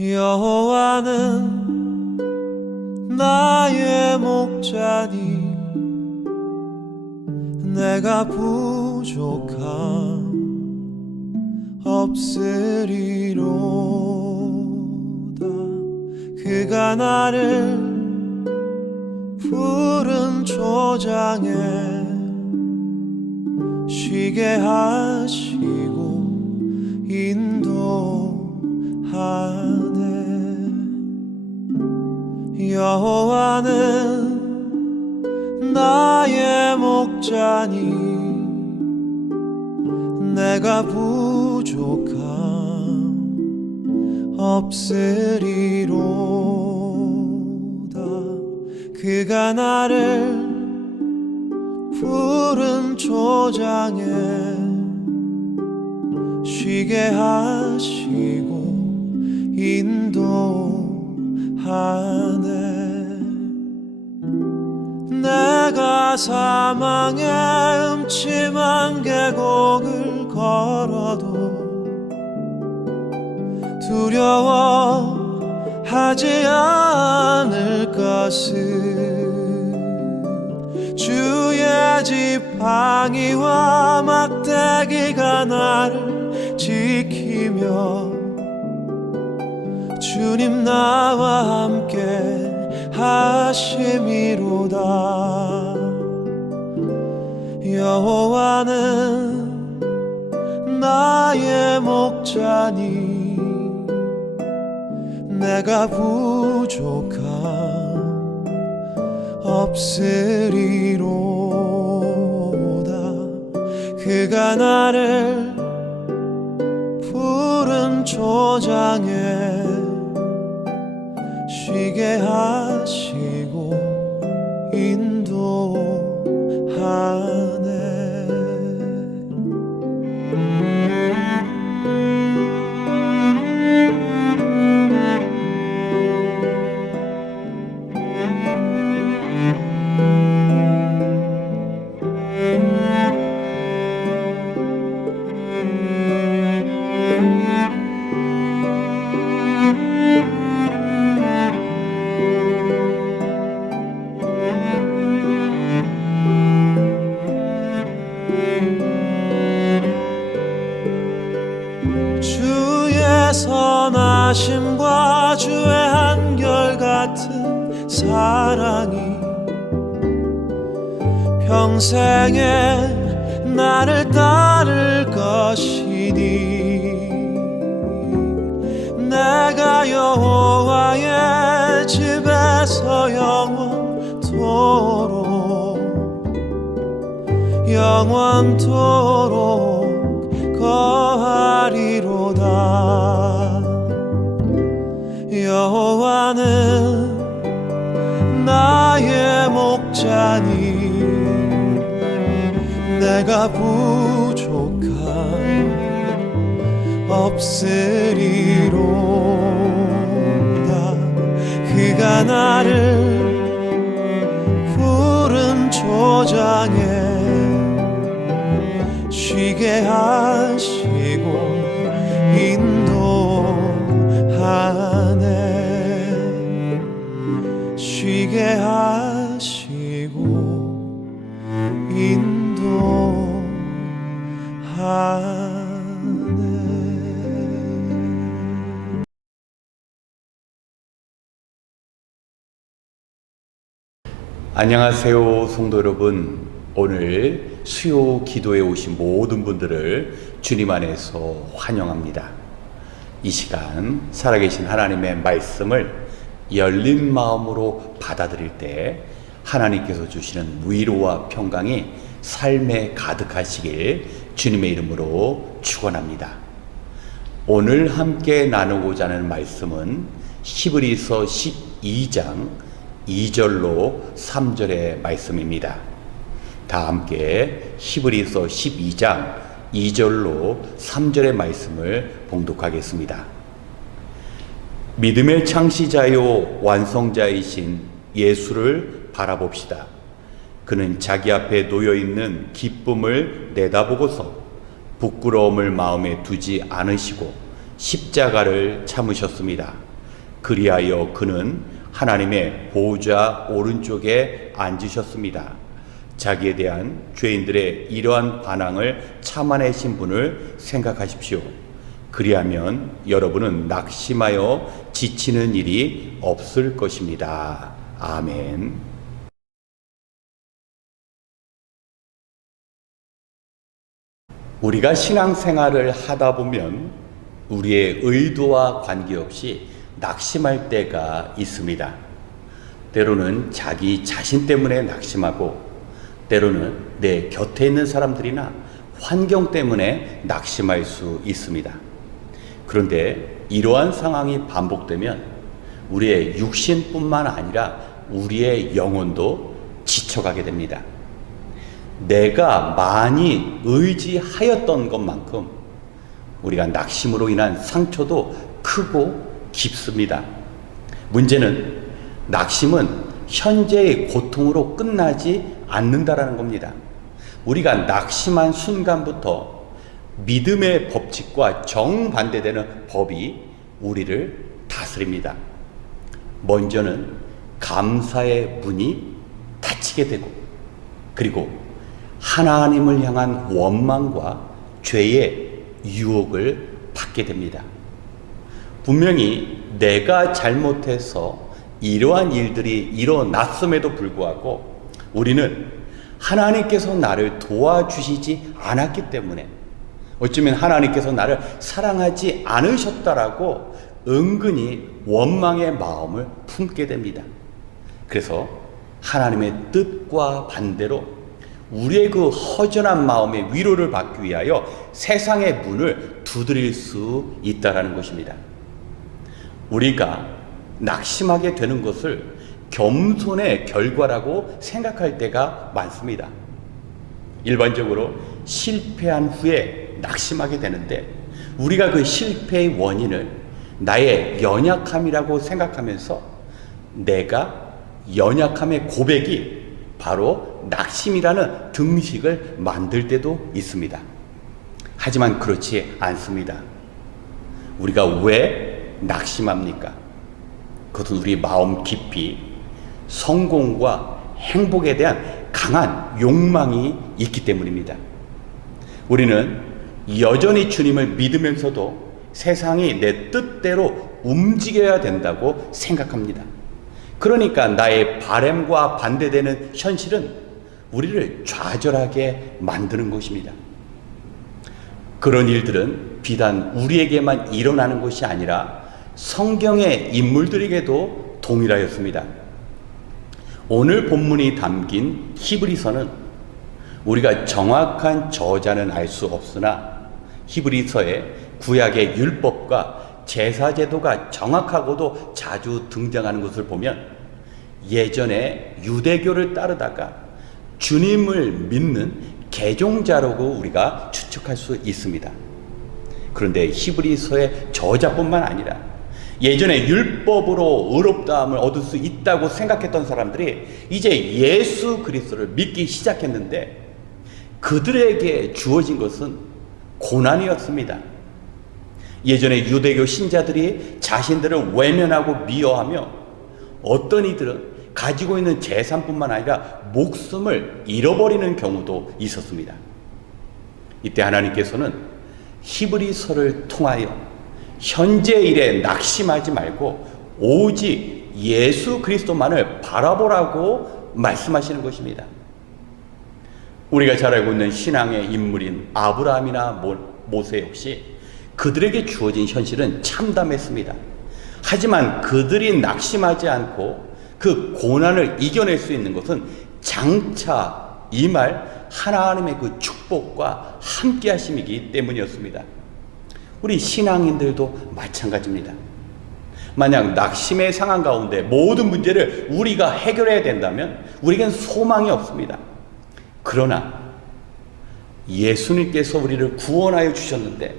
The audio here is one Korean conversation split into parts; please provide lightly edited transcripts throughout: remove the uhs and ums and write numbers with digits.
여호와는 나의 목자니 내가 부족함 없으리로다. 그가 나를 푸른 초장에 쉬게 하시고 인도하네. 여호와는 나의 목자니 내가 부족함 없으리로다. 그가 나를 푸른 초장에 쉬게 하시고 인도하네. 내가 사망의 음침한 계곡을 걸어도 두려워하지 않을 것은 주의 지팡이와 막대기가 나를 지키며 주님 나와 함께 하심이로다. 여호와는 나의 목자니 내가 부족함 없으리로다. 그가 나를 푸른 초장에 쉬게 하시고 인도하네. 주의 선하심과 주의 한결같은 사랑이 평생에 나를 따를 것이니 내가 여호와의 집에서 영원토록 거하리로다. 여호와는 나의 목자니 내가 부족함 없으리로다. 그가 나를 푸른 초장에 쉬게 하시고 인도하네. 쉬게 하시고 인도하네. 안녕하세요, 성도 여러분. 오늘 수요 기도에 오신 모든 분들을 주님 안에서 환영합니다. 이 시간 살아계신 하나님의 말씀을 열린 마음으로 받아들일 때 하나님께서 주시는 위로와 평강이 삶에 가득하시길 주님의 이름으로 축원합니다. 오늘 함께 나누고자 하는 말씀은 히브리서 12장 2절로 3절의 말씀입니다. 다 함께 히브리서 12장 2절로 3절의 말씀을 봉독하겠습니다. 믿음의 창시자요 완성자이신 예수를 바라봅시다. 그는 자기 앞에 놓여있는 기쁨을 내다보고서 부끄러움을 마음에 두지 않으시고 십자가를 참으셨습니다. 그리하여 그는 하나님의 보좌 오른쪽에 앉으셨습니다. 자기에 대한 죄인들의 이러한 반항을 참아내신 분을 생각하십시오. 그리하면 여러분은 낙심하여 지치는 일이 없을 것입니다. 아멘. 우리가 신앙생활을 하다 보면 우리의 의도와 관계없이 낙심할 때가 있습니다. 때로는 자기 자신 때문에 낙심하고, 때로는 내 곁에 있는 사람들이나 환경 때문에 낙심할 수 있습니다. 그런데 이러한 상황이 반복되면 우리의 육신뿐만 아니라 우리의 영혼도 지쳐가게 됩니다. 내가 많이 의지하였던 것만큼 우리가 낙심으로 인한 상처도 크고 깊습니다. 문제는 낙심은 현재의 고통으로 끝나지 않는다라는 겁니다. 우리가 낙심한 순간부터 믿음의 법칙과 정반대되는 법이 우리를 다스립니다. 먼저는 감사의 문이 닫히게 되고, 그리고 하나님을 향한 원망과 죄의 유혹을 받게 됩니다. 분명히 내가 잘못해서 이러한 일들이 일어났음에도 불구하고 우리는 하나님께서 나를 도와주시지 않았기 때문에, 어쩌면 하나님께서 나를 사랑하지 않으셨다라고 은근히 원망의 마음을 품게 됩니다. 그래서 하나님의 뜻과 반대로 우리의 그 허전한 마음의 위로를 받기 위하여 세상의 문을 두드릴 수 있다라는 것입니다. 우리가 낙심하게 되는 것을 겸손의 결과라고 생각할 때가 많습니다. 일반적으로 실패한 후에 낙심하게 되는데, 우리가 그 실패의 원인을 나의 연약함이라고 생각하면서 내가 연약함의 고백이 바로 낙심이라는 등식을 만들 때도 있습니다. 하지만 그렇지 않습니다. 우리가 왜 낙심합니까? 그것은 우리 마음 깊이 성공과 행복에 대한 강한 욕망이 있기 때문입니다. 우리는 여전히 주님을 믿으면서도 세상이 내 뜻대로 움직여야 된다고 생각합니다. 그러니까 나의 바램과 반대되는 현실은 우리를 좌절하게 만드는 것입니다. 그런 일들은 비단 우리에게만 일어나는 것이 아니라 성경의 인물들에게도 동일하였습니다. 오늘 본문이 담긴 히브리서는 우리가 정확한 저자는 알 수 없으나 히브리서의 구약의 율법과 제사제도가 정확하고도 자주 등장하는 것을 보면 예전에 유대교를 따르다가 주님을 믿는 개종자라고 우리가 추측할 수 있습니다. 그런데 히브리서의 저자뿐만 아니라 예전에 율법으로 의롭다함을 얻을 수 있다고 생각했던 사람들이 이제 예수 그리스도를 믿기 시작했는데 그들에게 주어진 것은 고난이었습니다. 예전에 유대교 신자들이 자신들을 외면하고 미워하며 어떤 이들은 가지고 있는 재산뿐만 아니라 목숨을 잃어버리는 경우도 있었습니다. 이때 하나님께서는 히브리서를 통하여 현재 일에 낙심하지 말고 오직 예수 그리스도만을 바라보라고 말씀하시는 것입니다. 우리가 잘 알고 있는 신앙의 인물인 아브라함이나 모세 역시 그들에게 주어진 현실은 참담했습니다. 하지만 그들이 낙심하지 않고 그 고난을 이겨낼 수 있는 것은 장차 임할 하나님의 그 축복과 함께 하심이기 때문이었습니다. 우리 신앙인들도 마찬가지입니다. 만약 낙심의 상황 가운데 모든 문제를 우리가 해결해야 된다면 우리에겐 소망이 없습니다. 그러나 예수님께서 우리를 구원하여 주셨는데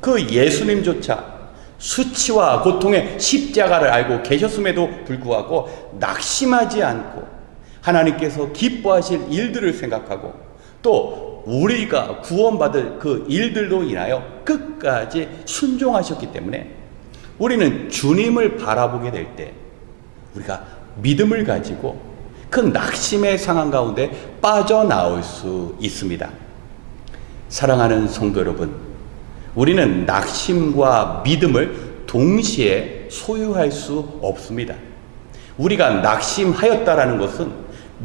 그 예수님조차 수치와 고통의 십자가를 알고 계셨음에도 불구하고 낙심하지 않고 하나님께서 기뻐하실 일들을 생각하고 또 우리가 구원받을 그 일들로 인하여 끝까지 순종하셨기 때문에 우리는 주님을 바라보게 될 때 우리가 믿음을 가지고 그 낙심의 상황 가운데 빠져나올 수 있습니다. 사랑하는 성도 여러분, 우리는 낙심과 믿음을 동시에 소유할 수 없습니다. 우리가 낙심하였다라는 것은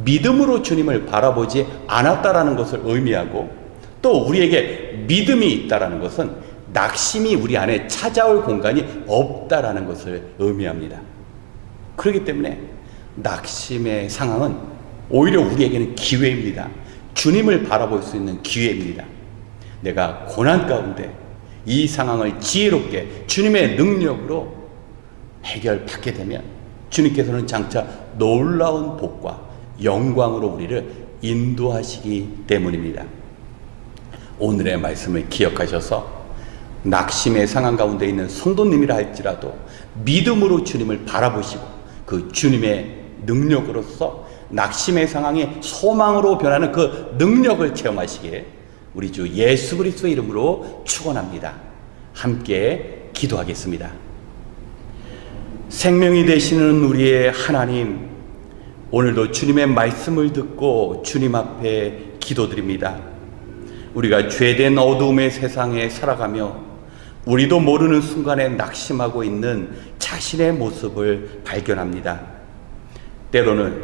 믿음으로 주님을 바라보지 않았다라는 것을 의미하고, 또 우리에게 믿음이 있다라는 것은 낙심이 우리 안에 찾아올 공간이 없다라는 것을 의미합니다. 그렇기 때문에 낙심의 상황은 오히려 우리에게는 기회입니다. 주님을 바라볼 수 있는 기회입니다. 내가 고난 가운데 이 상황을 지혜롭게 주님의 능력으로 해결받게 되면 주님께서는 장차 놀라운 복과 영광으로 우리를 인도하시기 때문입니다. 오늘의 말씀을 기억하셔서 낙심의 상황 가운데 있는 성도님이라 할지라도 믿음으로 주님을 바라보시고 그 주님의 능력으로서 낙심의 상황이 소망으로 변하는 그 능력을 체험하시기에 우리 주 예수 그리스도의 이름으로 축원합니다. 함께 기도하겠습니다. 생명이 되시는 우리의 하나님, 오늘도 주님의 말씀을 듣고 주님 앞에 기도드립니다. 우리가 죄된 어두움의 세상에 살아가며 우리도 모르는 순간에 낙심하고 있는 자신의 모습을 발견합니다. 때로는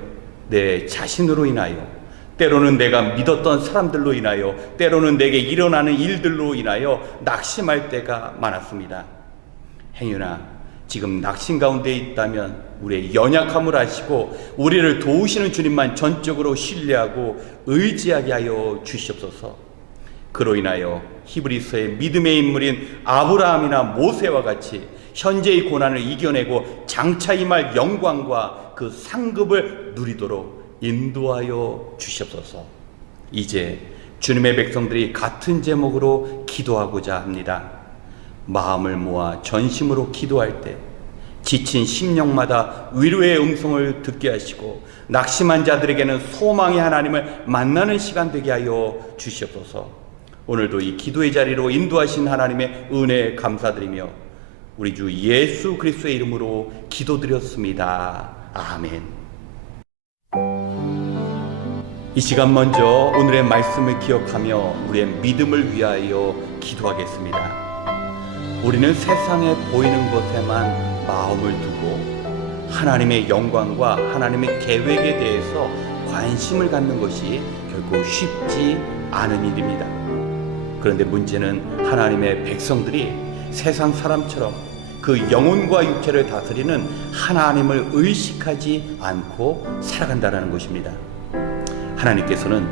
내 자신으로 인하여, 때로는 내가 믿었던 사람들로 인하여, 때로는 내게 일어나는 일들로 인하여 낙심할 때가 많았습니다. 행여나 지금 낙심 가운데 있다면 우리의 연약함을 아시고 우리를 도우시는 주님만 전적으로 신뢰하고 의지하게 하여 주시옵소서. 그로 인하여 히브리서의 믿음의 인물인 아브라함이나 모세와 같이 현재의 고난을 이겨내고 장차 임할 영광과 그 상급을 누리도록 인도하여 주시옵소서. 이제 주님의 백성들이 같은 제목으로 기도하고자 합니다. 마음을 모아 전심으로 기도할 때 지친 심령마다 위로의 음성을 듣게 하시고 낙심한 자들에게는 소망의 하나님을 만나는 시간 되게 하여 주시옵소서. 오늘도 이 기도의 자리로 인도하신 하나님의 은혜에 감사드리며 우리 주 예수 그리스도의 이름으로 기도드렸습니다. 아멘. 이 시간 먼저 오늘의 말씀을 기억하며 우리의 믿음을 위하여 기도하겠습니다. 우리는 세상에 보이는 것에만 마음을 두고 하나님의 영광과 하나님의 계획에 대해서 관심을 갖는 것이 결코 쉽지 않은 일입니다. 그런데 문제는 하나님의 백성들이 세상 사람처럼 그 영혼과 육체를 다스리는 하나님을 의식하지 않고 살아간다는 것입니다. 하나님께서는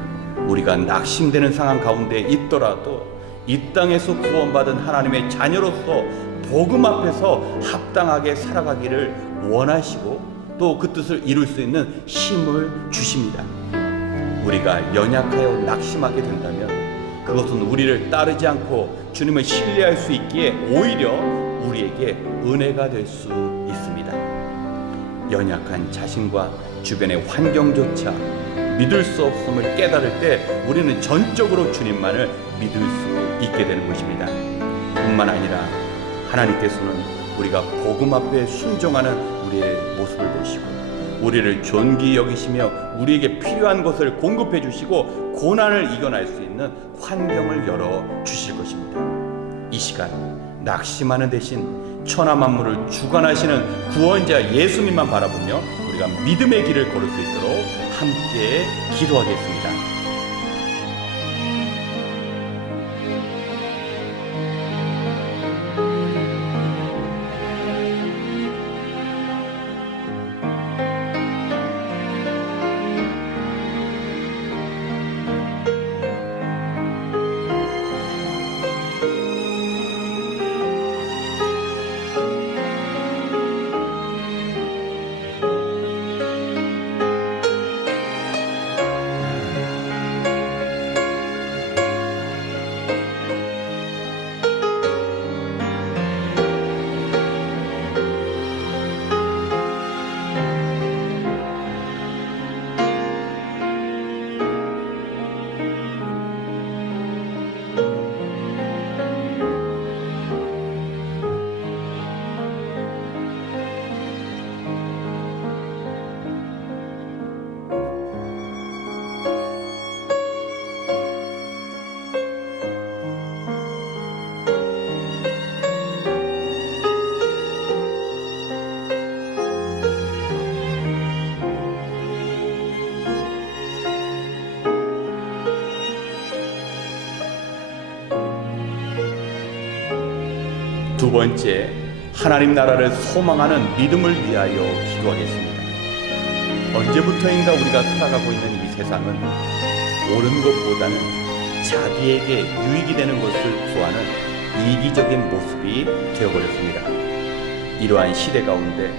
우리가 낙심되는 상황 가운데 있더라도 이 땅에서 구원받은 하나님의 자녀로서 복음 앞에서 합당하게 살아가기를 원하시고 또 그 뜻을 이룰 수 있는 힘을 주십니다. 우리가 연약하여 낙심하게 된다면 그것은 우리를 따르지 않고 주님을 신뢰할 수 있기에 오히려 우리에게 은혜가 될 수 있습니다. 연약한 자신과 주변의 환경조차 믿을 수 없음을 깨달을 때 우리는 전적으로 주님만을 믿을 수 있게 되는 것입니다. 뿐만 아니라 하나님께서는 우리가 복음 앞에 순종하는 우리의 모습을 보시고 우리를 존귀 여기시며 우리에게 필요한 것을 공급해 주시고 고난을 이겨낼 수 있는 환경을 열어 주실 것입니다. 이 시간 낙심하는 대신 천하 만물을 주관하시는 구원자 예수님만 바라보며 우리가 믿음의 길을 걸을 수 있도록 함께 기도하겠습니다. 두 번째, 하나님 나라를 소망하는 믿음을 위하여 기도하겠습니다. 언제부터인가 우리가 살아가고 있는 이 세상은 옳은 것보다는 자기에게 유익이 되는 것을 구하는 이기적인 모습이 되어버렸습니다. 이러한 시대 가운데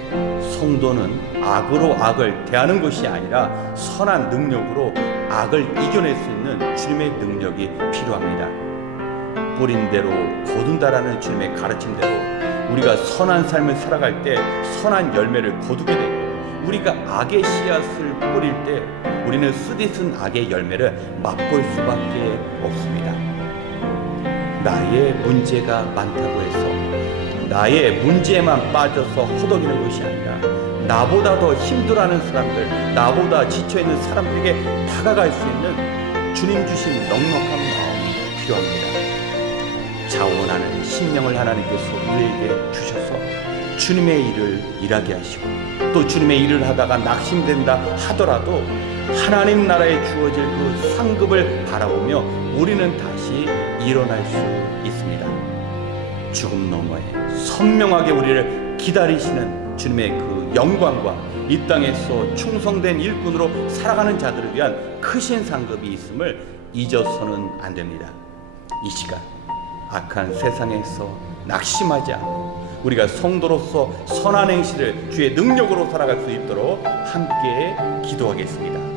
성도는 악으로 악을 대하는 것이 아니라 선한 능력으로 악을 이겨낼 수 있는 주님의 능력이 필요합니다. 뿌린 대로 거둔다라는 주님의 가르침대로 우리가 선한 삶을 살아갈 때 선한 열매를 거두게 되고, 우리가 악의 씨앗을 뿌릴 때 우리는 쓰디쓴 악의 열매를 맛볼 수밖에 없습니다. 나의 문제가 많다고 해서 나의 문제에만 빠져서 허덕이는 것이 아니라 나보다 더 힘들어하는 사람들, 나보다 지쳐있는 사람들에게 다가갈 수 있는 주님 주신 넉넉한 마음이 필요합니다. 자원하는 심령을 하나님께서 우리에게 주셔서 주님의 일을 일하게 하시고, 또 주님의 일을 하다가 낙심된다 하더라도 하나님 나라에 주어질 그 상급을 바라보며 우리는 다시 일어날 수 있습니다. 죽음 너머에 선명하게 우리를 기다리시는 주님의 그 영광과 이 땅에서 충성된 일꾼으로 살아가는 자들을 위한 크신 상급이 있음을 잊어서는 안 됩니다. 이 시간 악한 세상에서 낙심하지 않고 우리가 성도로서 선한 행실을 주의 능력으로 살아갈 수 있도록 함께 기도하겠습니다.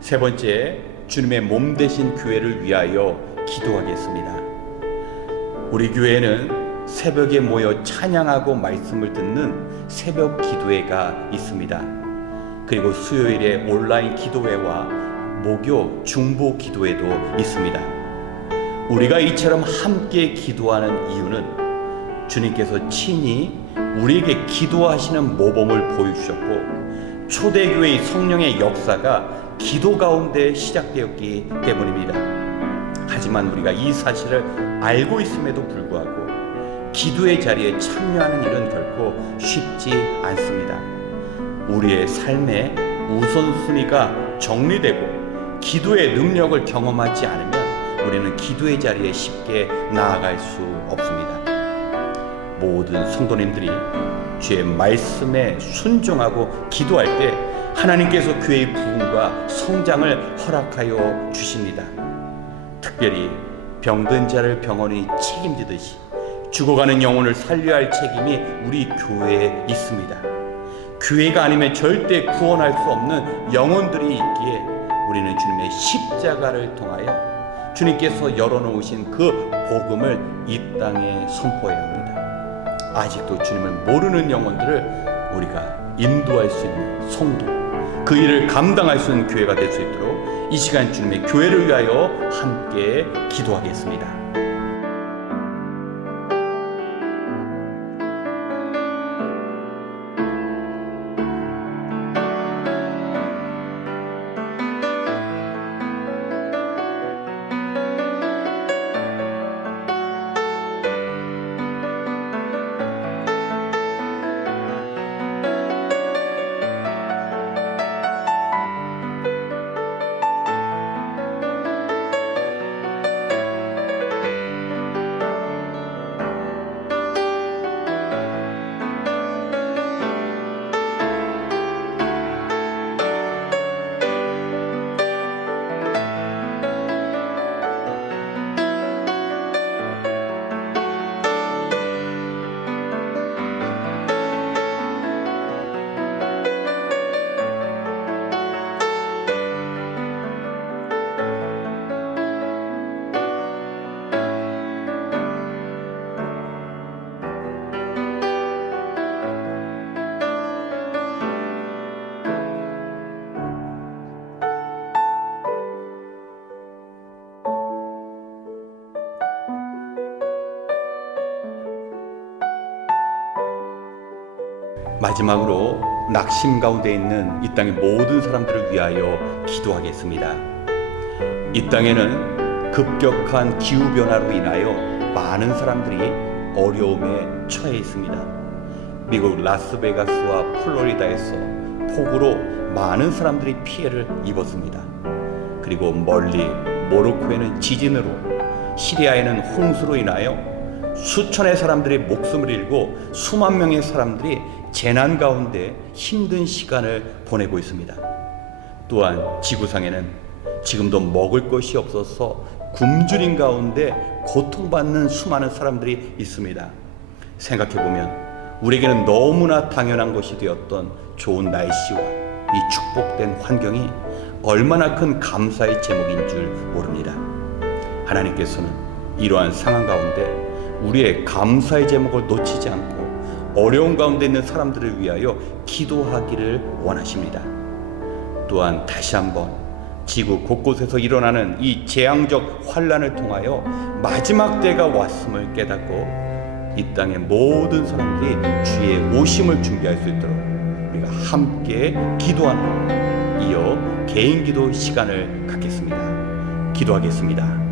세 번째, 주님의 몸 되신 교회를 위하여 기도하겠습니다. 우리 교회는 새벽에 모여 찬양하고 말씀을 듣는 새벽 기도회가 있습니다. 그리고 수요일에 온라인 기도회와 목요 중보 기도회도 있습니다. 우리가 이처럼 함께 기도하는 이유는 주님께서 친히 우리에게 기도하시는 모범을 보여주셨고, 초대교회의 성령의 역사가 기도 가운데 시작되었기 때문입니다. 하지만 우리가 이 사실을 알고 있음에도 불구하고 기도의 자리에 참여하는 일은 결코 쉽지 않습니다. 우리의 삶의 우선순위가 정리되고 기도의 능력을 경험하지 않으면 우리는 기도의 자리에 쉽게 나아갈 수 없습니다. 모든 성도님들이 주의 말씀에 순종하고 기도할 때 하나님께서 교회의 부흥과 성장을 허락하여 주십니다. 특별히 병든 자를 병원이 책임지듯이 죽어가는 영혼을 살려야 할 책임이 우리 교회에 있습니다. 교회가 아니면 절대 구원할 수 없는 영혼들이 있기에 우리는 주님의 십자가를 통하여 주님께서 열어놓으신 그 복음을 이 땅에 선포해야 합니다. 아직도 주님을 모르는 영혼들을 우리가 인도할 수 있는 성도, 그 일을 감당할 수 있는 교회가 될 수 있도록 이 시간 주님의 교회를 위하여 함께 기도하겠습니다. 마지막으로 낙심 가운데 있는 이 땅의 모든 사람들을 위하여 기도하겠습니다. 이 땅에는 급격한 기후변화로 인하여 많은 사람들이 어려움에 처해 있습니다. 미국 라스베가스와 플로리다에서 폭우로 많은 사람들이 피해를 입었습니다. 그리고 멀리 모로코에는 지진으로, 시리아에는 홍수로 인하여 수천의 사람들이 목숨을 잃고 수만 명의 사람들이 재난 가운데 힘든 시간을 보내고 있습니다. 또한 지구상에는 지금도 먹을 것이 없어서 굶주린 가운데 고통받는 수많은 사람들이 있습니다. 생각해보면 우리에게는 너무나 당연한 것이 되었던 좋은 날씨와 이 축복된 환경이 얼마나 큰 감사의 제목인 줄 모릅니다. 하나님께서는 이러한 상황 가운데 우리의 감사의 제목을 놓치지 않고 어려운 가운데 있는 사람들을 위하여 기도하기를 원하십니다. 또한 다시 한번 지구 곳곳에서 일어나는 이 재앙적 환란을 통하여 마지막 때가 왔음을 깨닫고 이 땅의 모든 사람들이 주의 오심을 준비할 수 있도록 우리가 함께 기도하는 이어 개인 기도 시간을 갖겠습니다. 기도하겠습니다.